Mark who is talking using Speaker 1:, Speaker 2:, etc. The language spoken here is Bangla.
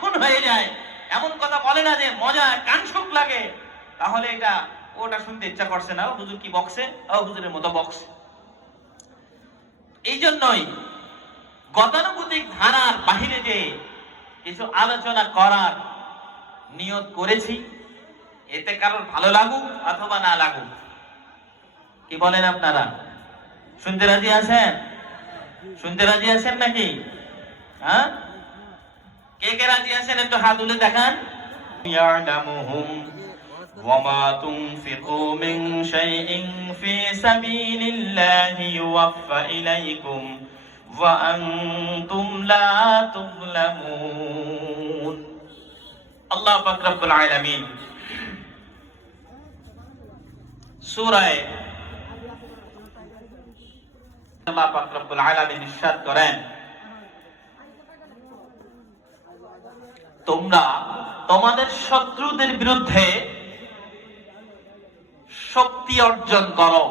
Speaker 1: খুন হয়ে যায়। এমন কথা বলে না যে মজা, কান সুখ লাগে। তাহলে এটা, ওটা শুনতে ইচ্ছা করছে না। হুজুর কি বক্সে? ও হুজুরের মতো বক্স। এই জন্যই গতানুগতিক ধারার বাহিরে যে কিছু আলোচনা করার নিয়ত করেছি, এতে কারোর ভালো লাগুক অথবা না লাগুক। কি বলেন আপনারা? শুনতে রাজি আছেন? শুনতে রাজি আছেন নাকি? হ্যাঁ? কে কে রাজি আছেন একটু হাত তুলে দেখান يعلمهم وما تنفقوا من شيء في سبيل الله يوفى إليكم وأنتم لا تظلمون الله পাক রব্বুল আলামিন সূরায়ে আল্লাহ পাক রব্বুল আলামিন ইরশাদ করেন তোমরা তোমাদের শত্রুদের বিরুদ্ধে শক্তি অর্জন করো।